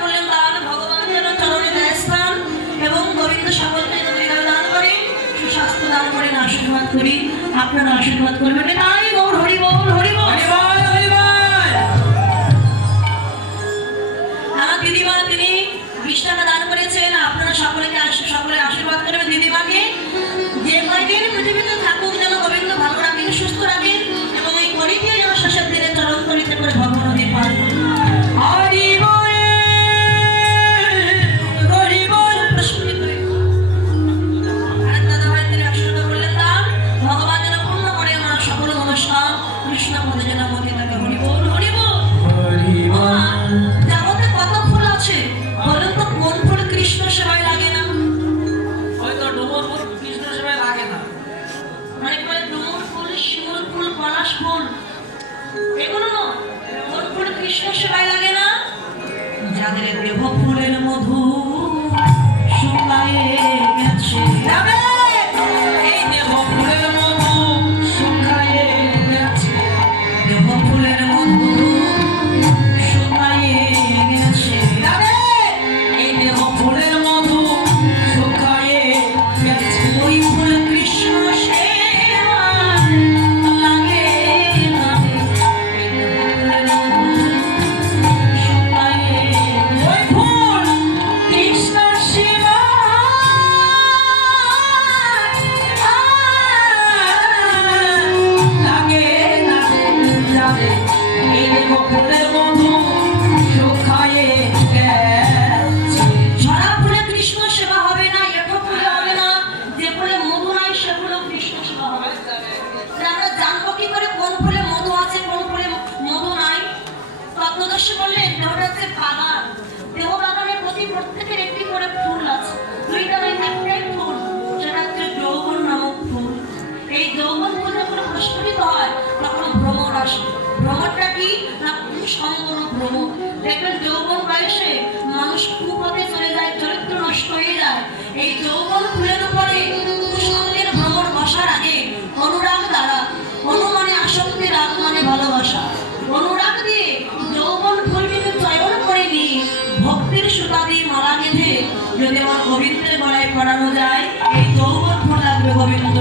করলেন দান এবং সকলকে দান করে দান করেন আশীর্বাদ করি। আপনারা আশীর্বাদ করবেন তাই হরি হরি দিদিমা তিনি দান করেছেন। আপনারা সকলকে সকলে আশীর্বাদ করবেন দিদিমাকে। অভ্যাস ভ্রমণটা কি? না সম্পূর্ণ ভ্রমণ। দেখবেন, যৌবন বয়সে মানুষ কুপথে চলে যায়, চরিত্র নষ্ট হয়ে যায়। এই যৌবন ফুলের উপরে কুসঙ্গের ভ্রমণ বসার আগে অনুরাগ দ্বারা, অনুমানে আসক্তি রাগ মানে ভালোবাসা। অনুরাগ দিয়ে যৌবন ফুলটিকে চয়ন করে নিয়ে ভক্তির সুতা দিয়ে মালা গেঁথে যদি আমার গোবিন্দের গলায় পড়ানো যায়, এই যৌবন ফুল লাগবে গোবিন্দ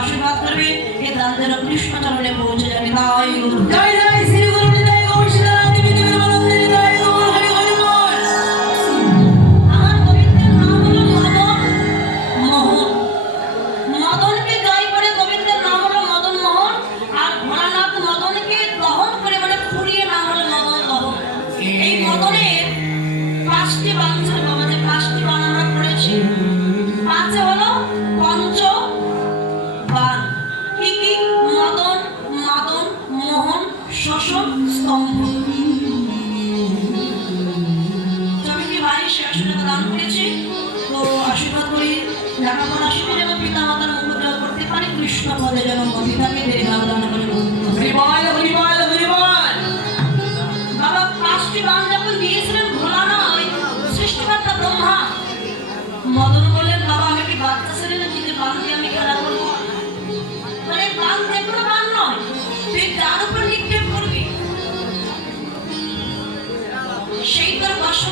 আশীর্বাদ করবে। এ দান যেন কৃষ্ণ চরণে পৌঁছে যাবে। তাই।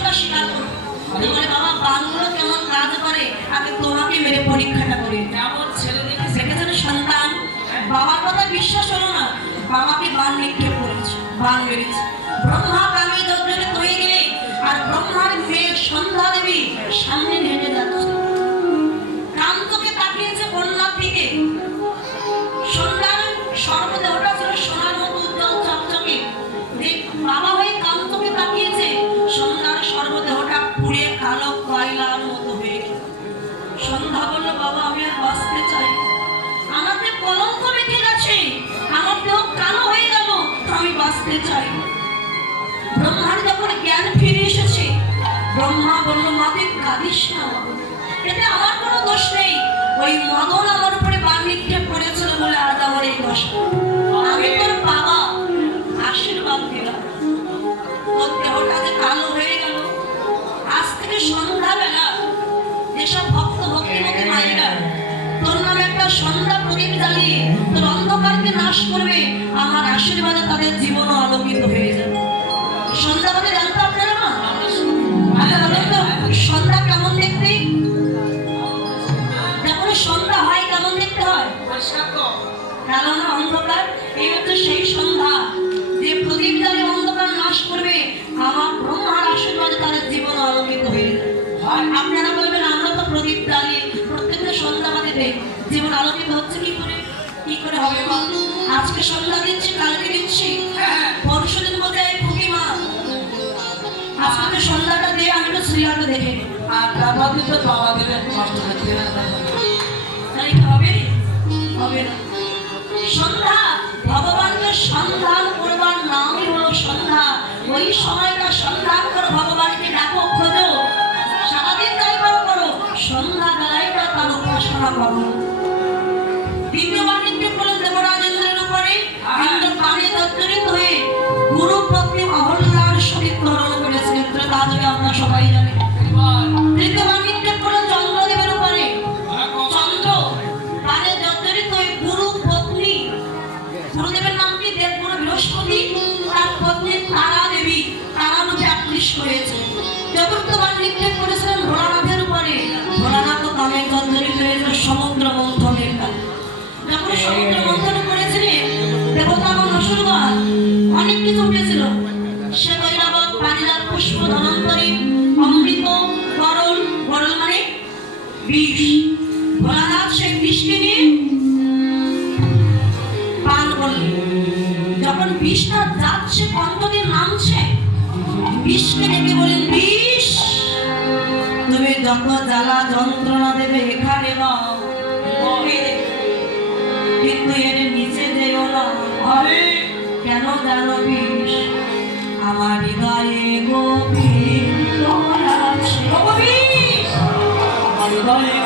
বলে বাবা কেমন কাজ করে তোমাকে মেরে পরীক্ষাটা করি সন্তান? বাবার কথা বিশ্বাস হলো না। বাবাকে বান নিক্ষেপ করেছে বান মেরেছে। ব্রহ্মা কামি তৈরি হয়ে গেলে আর ব্রহ্মার মেয়ে সন্ধ্যা দেবী সামনে হেঁটে যাচ্ছে। এতে আমার কোনো দোষ নেই। ওই মদন আমার আলোকিত হচ্ছে কি করে কি করে হবে মা আজকে সন্ধ্যা দিচ্ছি কালকে দিচ্ছি। পরশু দিন বোধ হয় মা আজকে তো সন্ধ্যাটা দিয়ে আমি তো সিরিয়ালটা দেখে। আর তো বাবা দেবেন কষ্ট করতে তাই হবে? হবে না। সন্ধ্যা ভগবানকে সন্ধান করবার নামই হলো সন্ধ্যা। ওই সময়টা সন্ধান করো ভগবানকে ডাকো খোঁজো। সারাদিন তাই করো করো। সন্ধ্যা বেলায়টা তার উপাসনা করো। সে অমৃত গরল মানে বিষ ভোলানাথ সেই বিষকে নিয়ে পান করলেন নামছে বিষকে ডেকে বলেন বিষ তুমি যত জ্বালা যন্ত্রণা দেবে এখানে দেবে। কিন্তু এর নিচে যেও না আরে কেন জানো বিষ আমার হৃদয়ে গভীর আছে। আমার হৃদয়ে